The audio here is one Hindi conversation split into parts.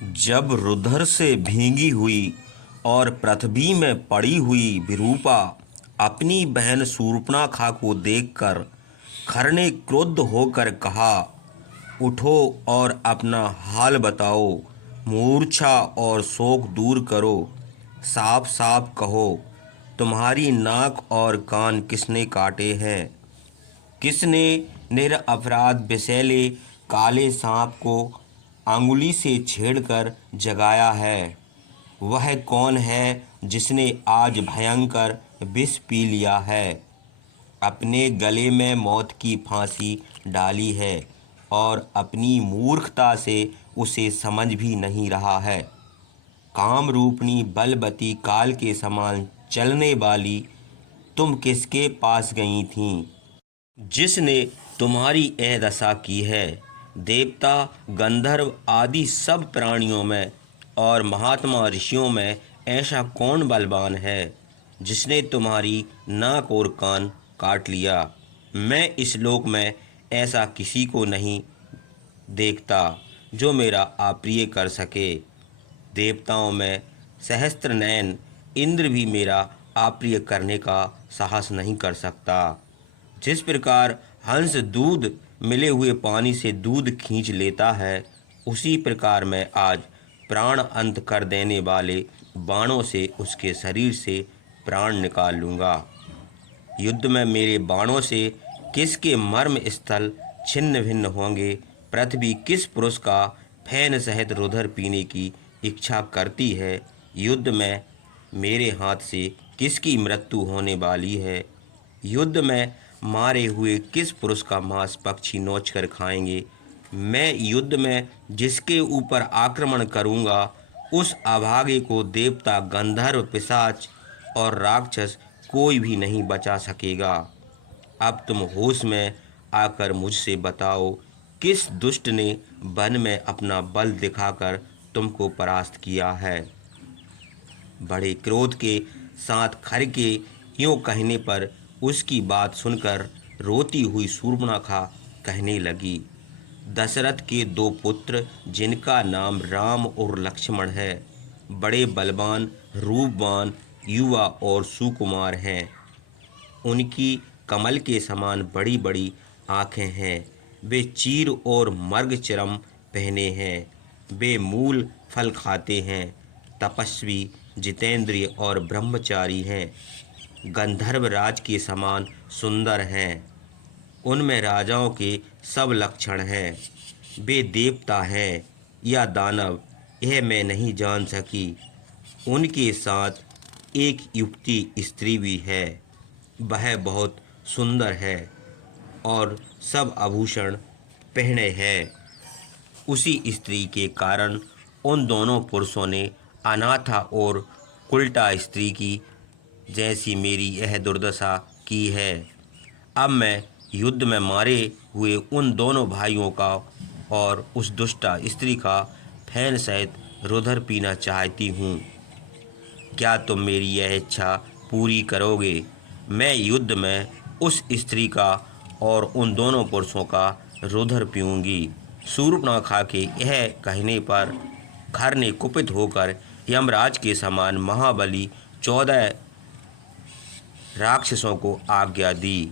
जब रुधिर से भीगी हुई और पृथ्वी में पड़ी हुई विरूपा अपनी बहन शूर्पणखा को देखकर खर ने क्रुद्ध होकर कहा, उठो और अपना हाल बताओ, मूर्छा और शोक दूर करो, साफ साफ कहो, तुम्हारी नाक और कान किसने काटे हैं? किसने निरपराध विषैले काले सांप को अंगुली से छेड़कर जगाया है? वह कौन है जिसने आज भयंकर विष पी लिया है, अपने गले में मौत की फांसी डाली है और अपनी मूर्खता से उसे समझ भी नहीं रहा है? काम रूपनी बलवती काल के समान चलने वाली तुम किसके पास गई थीं जिसने तुम्हारी यह दशा की है? देवता, गंधर्व आदि सब प्राणियों में और महात्मा ऋषियों में ऐसा कौन बलवान है जिसने तुम्हारी नाक और कान काट लिया? मैं इस लोक में ऐसा किसी को नहीं देखता जो मेरा अप्रिय कर सके। देवताओं में सहस्त्र नयन इंद्र भी मेरा अप्रिय करने का साहस नहीं कर सकता। जिस प्रकार हंस दूध मिले हुए पानी से दूध खींच लेता है, उसी प्रकार मैं आज प्राण अंत कर देने वाले बाणों से उसके शरीर से प्राण निकाल लूँगा। युद्ध में मेरे बाणों से किसके मर्म स्थल छिन्न भिन्न होंगे? पृथ्वी किस पुरुष का फैन सहित रुधिर पीने की इच्छा करती है? युद्ध में मेरे हाथ से किसकी मृत्यु होने वाली है? युद्ध में मारे हुए किस पुरुष का मांस पक्षी नोच कर खाएंगे? मैं युद्ध में जिसके ऊपर आक्रमण करूंगा, उस अभागे को देवता, गंधर्व, पिशाच और राक्षस कोई भी नहीं बचा सकेगा। अब तुम होश में आकर मुझसे बताओ, किस दुष्ट ने वन में अपना बल दिखाकर तुमको परास्त किया है? बड़े क्रोध के साथ खर के यूँ कहने पर उसकी बात सुनकर रोती हुई शूर्पणखा कहने लगी, दशरथ के दो पुत्र जिनका नाम राम और लक्ष्मण है, बड़े बलवान, रूपवान, युवा और सुकुमार हैं। उनकी कमल के समान बड़ी बड़ी आँखें हैं। वे चीर और मृगचर्म पहने हैं। वे मूल फल खाते हैं। तपस्वी, जितेंद्रिय और ब्रह्मचारी हैं। गंधर्व राज के समान सुंदर हैं। उनमें राजाओं के सब लक्षण हैं। वे देवता हैं या दानव, यह मैं नहीं जान सकी। उनके साथ एक युवती स्त्री भी है। वह बहुत सुंदर है और सब आभूषण पहने है। उसी स्त्री के कारण उन दोनों पुरुषों ने अनाथा और कुलटा स्त्री की जैसी मेरी यह दुर्दशा की है। अब मैं युद्ध में मारे हुए उन दोनों भाइयों का और उस दुष्टा स्त्री का फैन सहित रुधिर पीना चाहती हूँ। क्या तुम मेरी यह इच्छा पूरी करोगे? मैं युद्ध में उस स्त्री का और उन दोनों पुरुषों का रुधिर पीऊँगी। शूर्पणखा के यह कहने पर खर ने कुपित होकर यमराज के समान महाबली 14 राक्षसों को आज्ञा दी।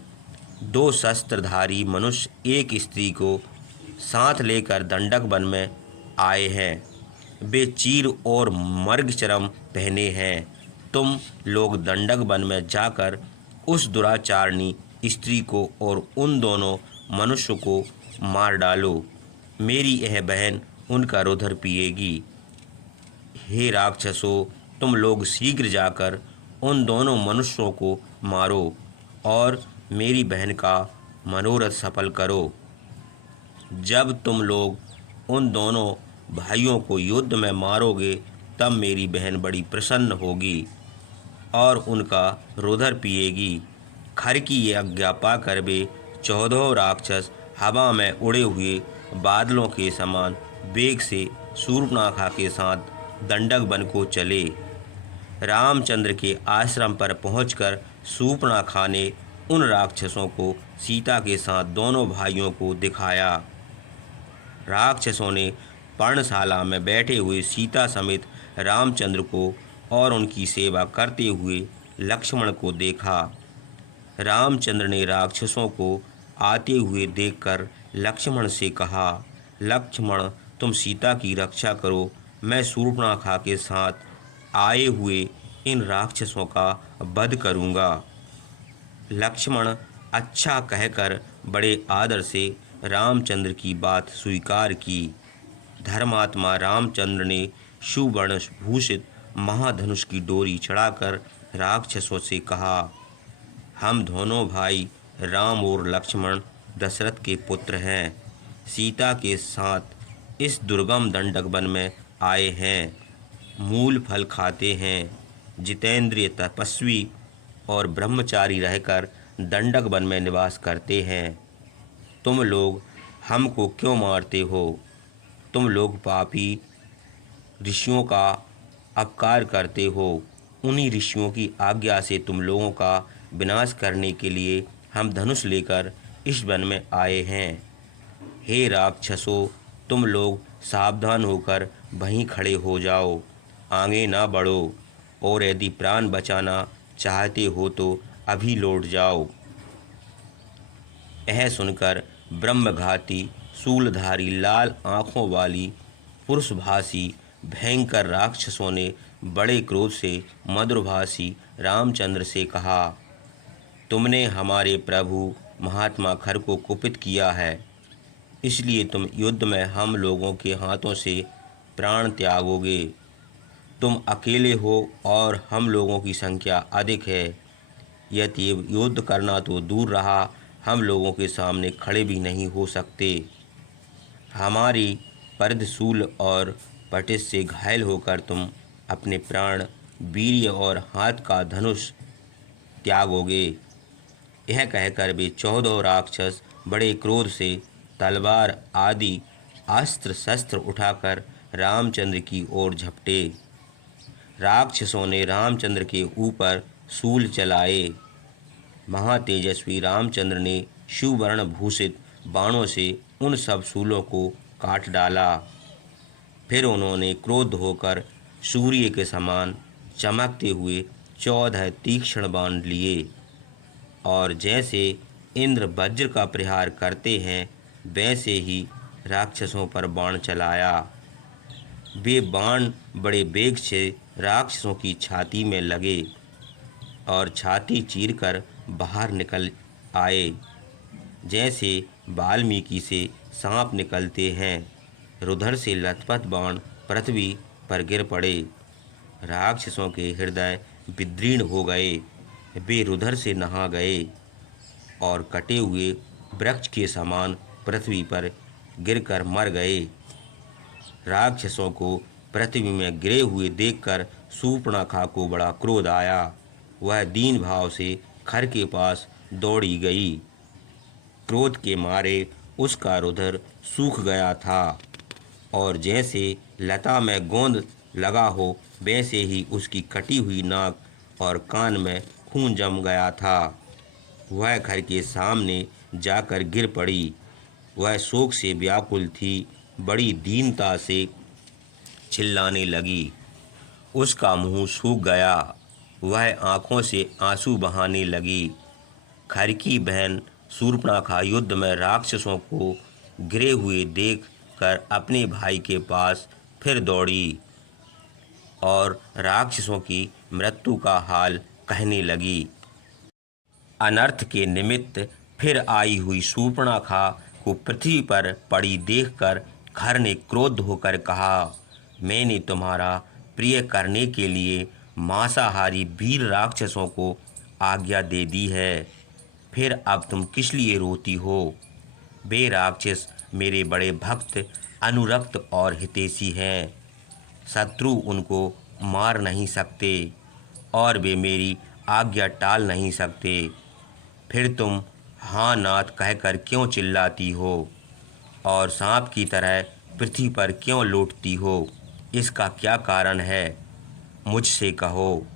2 शस्त्रधारी मनुष्य एक स्त्री को साथ लेकर दंडक वन में आए हैं। वे चीर और मृगचर्म पहने हैं। तुम लोग दंडक वन में जाकर उस दुराचारणी स्त्री को और उन दोनों मनुष्य को मार डालो। मेरी यह बहन उनका रुधिर पिएगी। हे राक्षसों, तुम लोग शीघ्र जाकर उन दोनों मनुष्यों को मारो और मेरी बहन का मनोरथ सफल करो। जब तुम लोग उन दोनों भाइयों को युद्ध में मारोगे, तब मेरी बहन बड़ी प्रसन्न होगी और उनका रुधिर पिएगी। खर की ये आज्ञा पाकर वे 14 राक्षस हवा में उड़े हुए बादलों के समान वेग से शूर्पणखा के साथ दंडक वन को चले। रामचंद्र के आश्रम पर पहुंचकर शूर्पणखा ने उन राक्षसों को सीता के साथ दोनों भाइयों को दिखाया। राक्षसों ने पर्णशाला में बैठे हुए सीता समेत रामचंद्र को और उनकी सेवा करते हुए लक्ष्मण को देखा। रामचंद्र ने राक्षसों को आते हुए देखकर लक्ष्मण से कहा, लक्ष्मण, तुम सीता की रक्षा करो, मैं शूर्पणखा के साथ आए हुए इन राक्षसों का वध करूँगा। लक्ष्मण अच्छा कहकर बड़े आदर से रामचंद्र की बात स्वीकार की। धर्मात्मा रामचंद्र ने सुवर्ण भूषित महाधनुष की डोरी चढ़ाकर राक्षसों से कहा, हम दोनों भाई राम और लक्ष्मण दशरथ के पुत्र हैं। सीता के साथ इस दुर्गम दंडक वन में आए हैं। मूल फल खाते हैं। जितेंद्रिय तपस्वी और ब्रह्मचारी रहकर दंडक वन में निवास करते हैं। तुम लोग हमको क्यों मारते हो? तुम लोग पापी ऋषियों का अपकार करते हो। उन्हीं ऋषियों की आज्ञा से तुम लोगों का विनाश करने के लिए हम धनुष लेकर इस वन में आए हैं। हे राक्षसों, तुम लोग सावधान होकर वहीं खड़े हो जाओ, आगे ना बढ़ो, और यदि प्राण बचाना चाहते हो तो अभी लौट जाओ। यह सुनकर ब्रह्मघाती शूलधारी लाल आँखों वाली पुरुषभाषी भयंकर राक्षसों ने बड़े क्रोध से मधुरभाषी रामचंद्र से कहा, तुमने हमारे प्रभु महात्मा खर को कुपित किया है, इसलिए तुम युद्ध में हम लोगों के हाथों से प्राण त्यागोगे। तुम अकेले हो और हम लोगों की संख्या अधिक है। यदि युद्ध करना तो दूर रहा, हम लोगों के सामने खड़े भी नहीं हो सकते। हमारी परिधशूल और पटिश से घायल होकर तुम अपने प्राण, वीर्य और हाथ का धनुष त्यागोगे। यह कहकर वे 14 राक्षस बड़े क्रोध से तलवार आदि अस्त्र शस्त्र उठाकर रामचंद्र की ओर झपटे। राक्षसों ने रामचंद्र के ऊपर शूल चलाए। महातेजस्वी रामचंद्र ने सुवर्ण भूषित बाणों से उन सब शूलों को काट डाला। फिर उन्होंने क्रोध होकर सूर्य के समान चमकते हुए 14 तीक्ष्ण बाण लिए, और जैसे इंद्र वज्र का प्रहार करते हैं वैसे ही राक्षसों पर बाण चलाया। वे बाण बड़े वेग से राक्षसों की छाती में लगे और छाती चीरकर बाहर निकल आए, जैसे वाल्मीकि से सांप निकलते हैं। रुधिर से लथपथ बाण पृथ्वी पर गिर पड़े। राक्षसों के हृदय विदीर्ण हो गए। वे रुधिर से नहा गए और कटे हुए वृक्ष के समान पृथ्वी पर गिरकर मर गए। राक्षसों को पृथ्वी में गिरे हुए देखकर शूर्पणखा को बड़ा क्रोध आया। वह दीन भाव से खर के पास दौड़ी गई। क्रोध के मारे उसका रुधिर सूख गया था, और जैसे लता में गोंद लगा हो वैसे ही उसकी कटी हुई नाक और कान में खून जम गया था। वह घर के सामने जाकर गिर पड़ी। वह शोक से व्याकुल थी, बड़ी दीनता से चिल्लाने लगी। उसका मुंह सूख गया। वह आंखों से आंसू बहाने लगी। खर की बहन शूर्पणखा युद्ध में राक्षसों को गिरे हुए देख कर अपने भाई के पास फिर दौड़ी और राक्षसों की मृत्यु का हाल कहने लगी। अनर्थ के निमित्त फिर आई हुई शूर्पणखा को पृथ्वी पर पड़ी देखकर खर ने क्रोध होकर कहा, मैंने तुम्हारा प्रिय करने के लिए मांसाहारी वीर राक्षसों को आज्ञा दे दी है, फिर अब तुम किस लिए रोती हो? वे राक्षस मेरे बड़े भक्त, अनुरक्त और हितैषी हैं। शत्रु उनको मार नहीं सकते और वे मेरी आज्ञा टाल नहीं सकते। फिर तुम हाँ नाथ कहकर क्यों चिल्लाती हो और सांप की तरह पृथ्वी पर क्यों लौटती हो? इसका क्या कारण है? मुझसे कहो।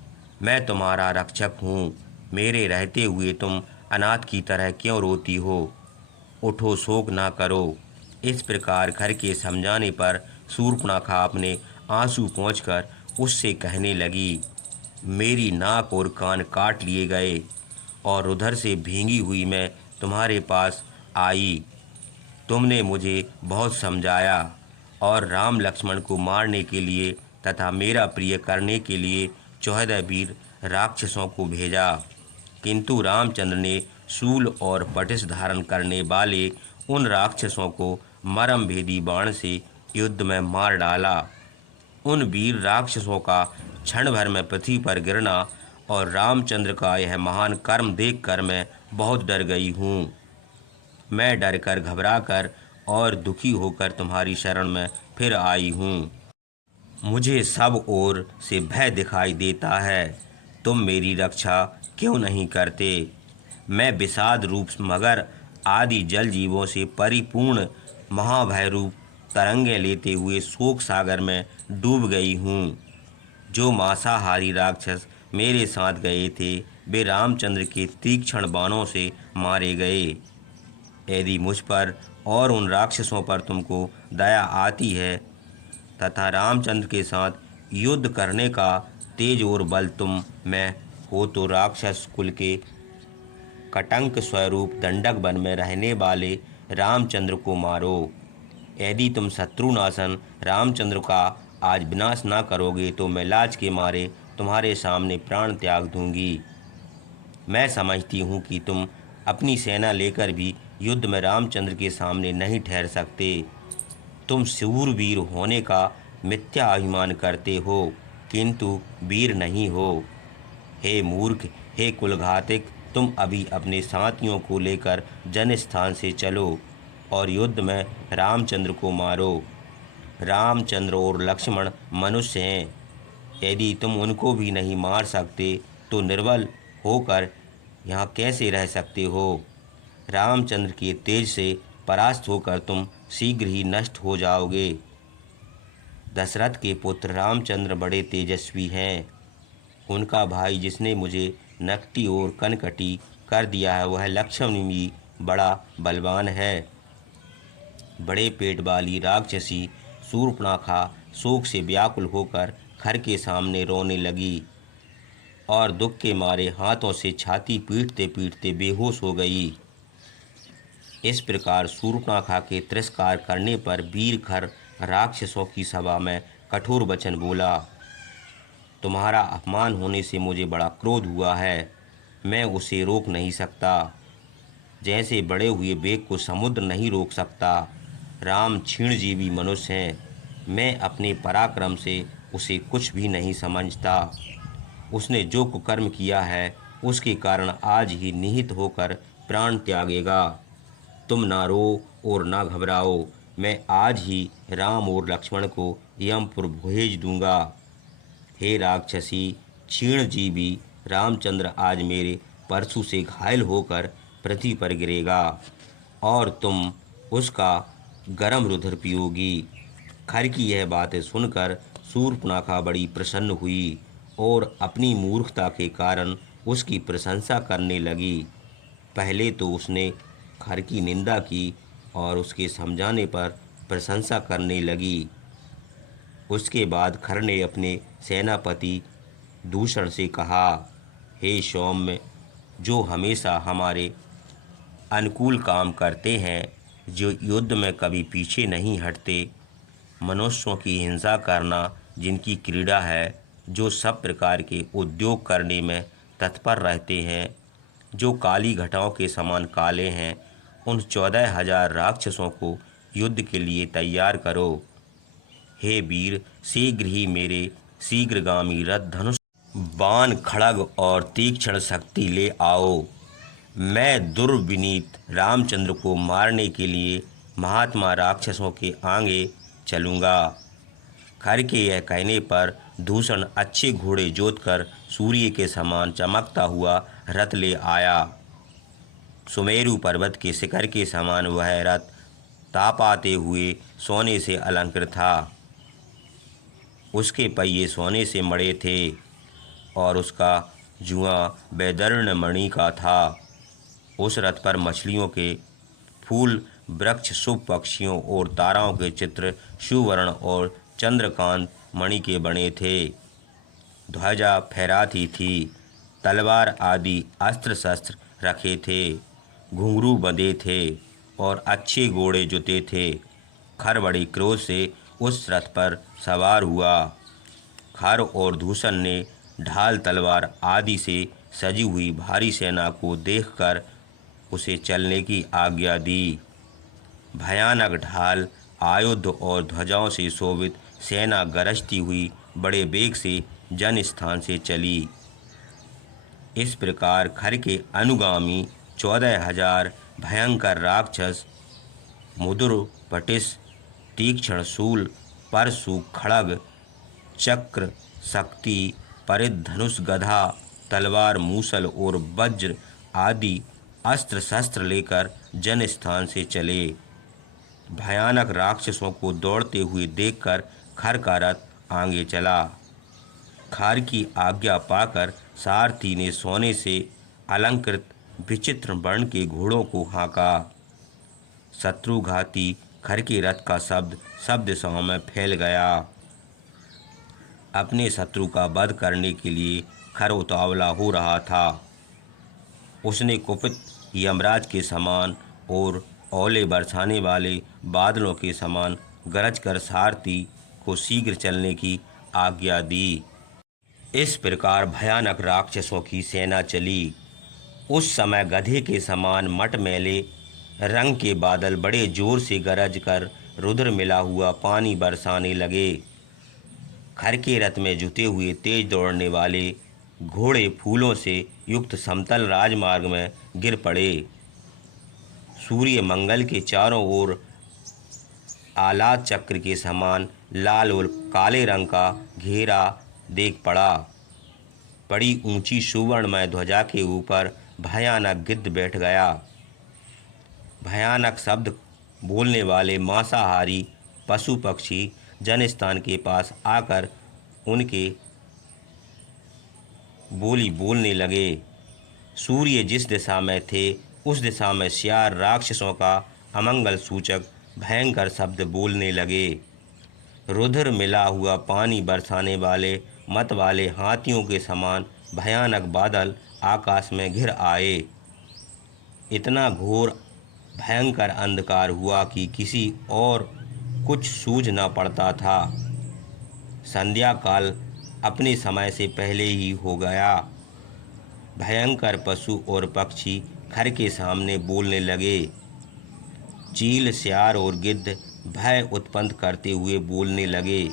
मैं तुम्हारा रक्षक हूँ। मेरे रहते हुए तुम अनाथ की तरह क्यों रोती हो? उठो, शोक ना करो। इस प्रकार खर के समझाने पर शूर्पणखा अपने आंसू पोंछकर उससे कहने लगी, मेरी नाक और कान काट लिए गए और उधर से भींगी हुई मैं तुम्हारे पास आई। तुमने मुझे बहुत समझाया और राम लक्ष्मण को मारने के लिए तथा मेरा प्रिय करने के लिए 14 वीर राक्षसों को भेजा, किंतु रामचंद्र ने शूल और पटिश धारण करने वाले उन राक्षसों को मरम भेदी बाण से युद्ध में मार डाला। उन वीर राक्षसों का क्षण भर में पृथ्वी पर गिरना और रामचंद्र का यह महान कर्म देखकर मैं बहुत डर गई हूँ। मैं डर कर घबरा कर और दुखी होकर तुम्हारी शरण में फिर आई हूँ। मुझे सब ओर से भय दिखाई देता है, तुम मेरी रक्षा क्यों नहीं करते। मैं विषाद रूप मगर आदि जल जीवों से परिपूर्ण महाभय रूप तरंगे लेते हुए शोक सागर में डूब गई हूँ। जो मांसाहारी राक्षस मेरे साथ गए थे वे रामचंद्र के तीक्ष्ण बाणों से मारे गए। यदि मुझ पर और उन राक्षसों पर तुमको दया आती है तथा रामचंद्र के साथ युद्ध करने का तेज और बल तुम में हो तो राक्षस कुल के कटंक स्वरूप दंडक वन में रहने वाले रामचंद्र को मारो। यदि तुम शत्रुनाशन रामचंद्र का आज विनाश ना करोगे तो मैं लाज के मारे तुम्हारे सामने प्राण त्याग दूंगी। मैं समझती हूँ कि तुम अपनी सेना लेकर भी युद्ध में रामचंद्र के सामने नहीं ठहर सकते। तुम शूरवीर होने का मिथ्या अभिमान करते हो किंतु वीर नहीं हो। हे मूर्ख, हे कुलघातक, तुम अभी अपने साथियों को लेकर जन स्थान से चलो और युद्ध में रामचंद्र को मारो। रामचंद्र और लक्ष्मण मनुष्य हैं, यदि तुम उनको भी नहीं मार सकते तो निर्बल होकर यहाँ कैसे रह सकते हो। रामचंद्र के तेज से परास्त होकर तुम शीघ्र ही नष्ट हो जाओगे। दशरथ के पुत्र रामचंद्र बड़े तेजस्वी हैं। उनका भाई जिसने मुझे नकटी और कनकटी कर दिया है वह लक्ष्मण भी बड़ा बलवान है। बड़े पेट वाली राक्षसी शूर्पणखा शोक से व्याकुल होकर खर के सामने रोने लगी और दुख के मारे हाथों से छाती पीटते पीटते बेहोश हो गई। इस प्रकार शूर्पणखा के तिरस्कार करने पर वीर खर राक्षसों की सभा में कठोर वचन बोला, तुम्हारा अपमान होने से मुझे बड़ा क्रोध हुआ है, मैं उसे रोक नहीं सकता। जैसे बड़े हुए वेग को समुद्र नहीं रोक सकता, राम क्षीणजीवी मनुष्य हैं, मैं अपने पराक्रम से उसे कुछ भी नहीं समझता। उसने जो कुकर्म किया है उसके कारण आज ही निहित होकर प्राण त्यागेगा। तुम ना रो और ना घबराओ, मैं आज ही राम और लक्ष्मण को यमपुर भेज दूंगा। हे राक्षसी क्षीणजीवी, रामचंद्र आज मेरे परशु से घायल होकर पृथ्वी पर गिरेगा और तुम उसका गरम रुधिर पियोगी। खर की यह बातें सुनकर शूर्पणखा बड़ी प्रसन्न हुई और अपनी मूर्खता के कारण उसकी प्रशंसा करने लगी। पहले तो उसने खर की निंदा की और उसके समझाने पर प्रशंसा करने लगी। उसके बाद खर ने अपने सेनापति दूषण से कहा, हे सौम्य, जो हमेशा हमारे अनुकूल काम करते हैं, जो युद्ध में कभी पीछे नहीं हटते, मनुष्यों की हिंसा करना जिनकी क्रीड़ा है, जो सब प्रकार के उद्योग करने में तत्पर रहते हैं, जो काली घटाओं के समान काले हैं, उन 14,000 राक्षसों को युद्ध के लिए तैयार करो। हे वीर, शीघ्र ही मेरे शीघ्रगामी रथ, धनुष, बाण, खड़ग और तीक्ष्ण शक्ति ले आओ। मैं दुर्विनीत रामचंद्र को मारने के लिए महात्मा राक्षसों के आगे चलूँगा। खर के यह कहने पर दूषण अच्छे घोड़े जोतकर सूर्य के समान चमकता हुआ रथ ले आया। सुमेरु पर्वत के शिखर के समान वह रथ तापाते हुए सोने से अलंकृत था। उसके पहिए सोने से मढ़े थे और उसका जुआ वैदर्ण मणि का था। उस रथ पर मछलियों के फूल वृक्ष शुभ पक्षियों और ताराओं के चित्र सुवर्ण और चंद्रकांत मणि के बने थे। ध्वजा फहराती थी, तलवार आदि अस्त्र शस्त्र रखे थे, घुंघरू बंधे थे और अच्छे घोड़े जुते थे। खर बड़े क्रोध से उस रथ पर सवार हुआ। खर और दूषण ने ढाल तलवार आदि से सजी हुई भारी सेना को देखकर उसे चलने की आज्ञा दी। भयानक ढाल, आयुध और ध्वजाओं से शोभित सेना गरजती हुई बड़े वेग से जनस्थान से चली। इस प्रकार खर के अनुगामी 14,000 भयंकर राक्षस मुदुर पटिश, तीक्ष्ण शूल, परशु, खड़ग, चक्र, शक्ति, परिध, धनुष, गदा, तलवार, मूसल और वज्र आदि अस्त्र शस्त्र लेकर जनस्थान से चले। भयानक राक्षसों को दौड़ते हुए देखकर खर का रथ आगे चला। खर की आज्ञा पाकर सारथी ने सोने से अलंकृत विचित्र वर्ण के घोड़ों को हाँका। शत्रुघाती खर के रथ का शब्द सब दिशाओं में फैल गया। अपने शत्रु का वध करने के लिए खर उतावला हो रहा था। उसने कुपित यमराज के समान और ओले बरसाने वाले बादलों के समान गरज कर सारथी को शीघ्र चलने की आज्ञा दी। इस प्रकार भयानक राक्षसों की सेना चली। उस समय गधे के समान मटमैले रंग के बादल बड़े जोर से गरज कर रुद्र मिला हुआ पानी बरसाने लगे। खर के रथ में जुते हुए तेज दौड़ने वाले घोड़े फूलों से युक्त समतल राजमार्ग में गिर पड़े। सूर्य मंगल के चारों ओर आलात चक्र के समान लाल और काले रंग का घेरा देख पड़ा। बड़ी ऊंची सुवर्णमय ध्वजा के ऊपर भयानक गिद्ध बैठ गया। भयानक शब्द बोलने वाले मांसाहारी पशु पक्षी जनस्थान के पास आकर उनके बोली बोलने लगे। सूर्य जिस दिशा में थे उस दिशा में सियार राक्षसों का अमंगल सूचक भयंकर शब्द बोलने लगे। रुधिर मिला हुआ पानी बरसाने वाले मत वाले हाथियों के समान भयानक बादल आकाश में घिर आए। इतना घोर भयंकर अंधकार हुआ कि किसी और कुछ सूझ न पड़ता था। संध्या काल अपने समय से पहले ही हो गया। भयंकर पशु और पक्षी खर के सामने बोलने लगे। चील, सियार और गिद्ध भय उत्पन्न करते हुए बोलने लगे।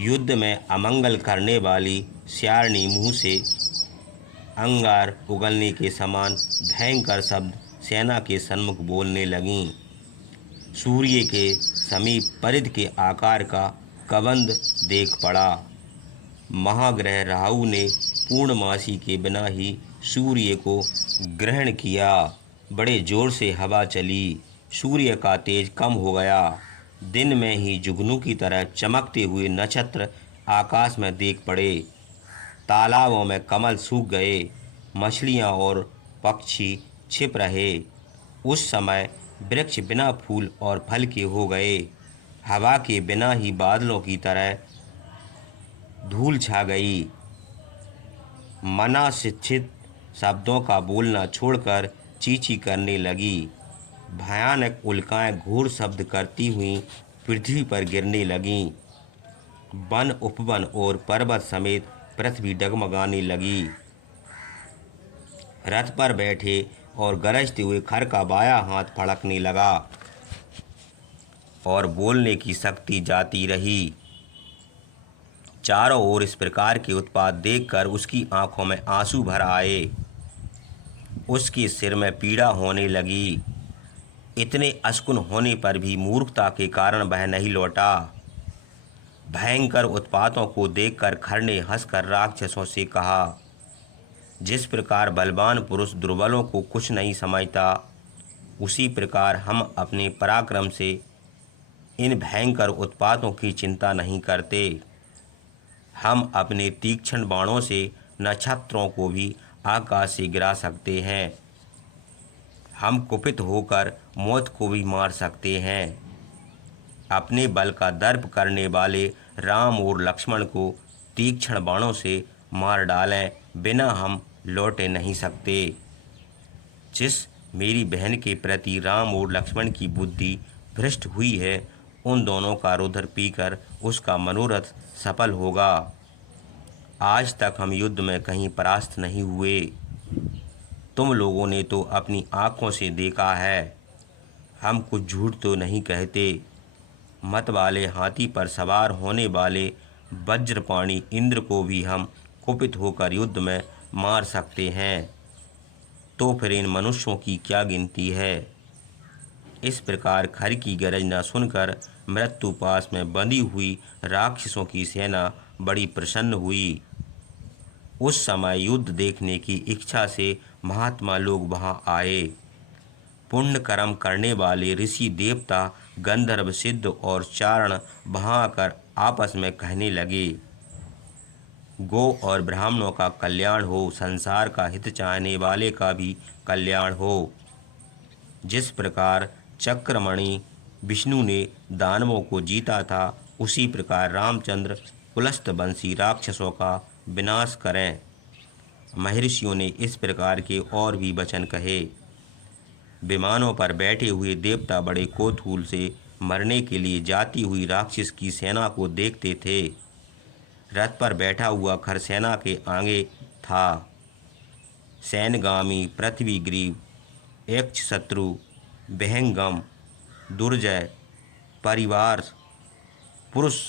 युद्ध में अमंगल करने वाली सियारनी मुँह से अंगार उगलने के समान भयंकर शब्द सेना के सन्मुख बोलने लगीं। सूर्य के समीप परिध के आकार का कबंध देख पड़ा। महाग्रह राहु ने पूर्णमासी के बिना ही सूर्य को ग्रहण किया। बड़े जोर से हवा चली। सूर्य का तेज कम हो गया। दिन में ही जुगनू की तरह चमकते हुए नक्षत्र आकाश में देख पड़े। तालाबों में कमल सूख गए। मछलियाँ और पक्षी छिप रहे। उस समय वृक्ष बिना फूल और फल के हो गए। हवा के बिना ही बादलों की तरह धूल छा गई। मना शिक्षित शब्दों का बोलना छोड़कर चींची करने लगी। भयानक उल्काएं घोर शब्द करती हुई पृथ्वी पर गिरने लगीं। वन, उपवन और पर्वत समेत पृथ्वी डगमगाने लगी। रथ पर बैठे और गरजते हुए खर का बायां हाथ फड़कने लगा और बोलने की शक्ति जाती रही। चारों ओर इस प्रकार के उत्पात देखकर उसकी आंखों में आंसू भर आए। उसके सिर में पीड़ा होने लगी। इतने अशकुन होने पर भी मूर्खता के कारण वह नहीं लौटा। भयंकर उत्पातों को देखकर खर ने हंसकर राक्षसों से कहा, जिस प्रकार बलवान पुरुष दुर्बलों को कुछ नहीं समझता, उसी प्रकार हम अपने पराक्रम से इन भयंकर उत्पातों की चिंता नहीं करते। हम अपने तीक्ष्ण बाणों से नक्षत्रों को भी आकाश से गिरा सकते हैं। हम कुपित होकर मौत को भी मार सकते हैं। अपने बल का दर्प करने वाले राम और लक्ष्मण को तीक्ष्ण बाणों से मार डालें बिना हम लौटे नहीं सकते। जिस मेरी बहन के प्रति राम और लक्ष्मण की बुद्धि भ्रष्ट हुई है, उन दोनों का रुधिर पीकर उसका मनोरथ सफल होगा। आज तक हम युद्ध में कहीं परास्त नहीं हुए। तुम लोगों ने तो अपनी आँखों से देखा है। हम कुछ झूठ तो नहीं कहते। मत वाले हाथी पर सवार होने वाले वज्रपाणी इंद्र को भी हम कुपित होकर युद्ध में मार सकते हैं। तो फिर इन मनुष्यों की क्या गिनती है। इस प्रकार खर की गरजना सुनकर मृत्यु पास में बंधी हुई राक्षसों की सेना बड़ी प्रसन्न हुई। उस समय युद्ध देखने की इच्छा से महात्मा लोग वहां आए। पुण्य कर्म करने वाले ऋषि देवता गंधर्व सिद्ध और चारण वहां आकर आपस में कहने लगे, गो और ब्राह्मणों का कल्याण हो, संसार का हित चाहने वाले का भी कल्याण हो। जिस प्रकार चक्रमणि विष्णु ने दानवों को जीता था, उसी प्रकार रामचंद्र कुलस्थवंशी राक्षसों का विनाश करें। महर्षियों ने इस प्रकार के और भी वचन कहे। विमानों पर बैठे हुए देवता बड़े कौतूहल से मरने के लिए जाती हुई राक्षस की सेना को देखते थे। रथ पर बैठा हुआ खरसेना के आगे था सैनगामी पृथ्वीग्रीव, यक्षशत्रु, विहंगम, दुर्जय, परिवार, पुरुष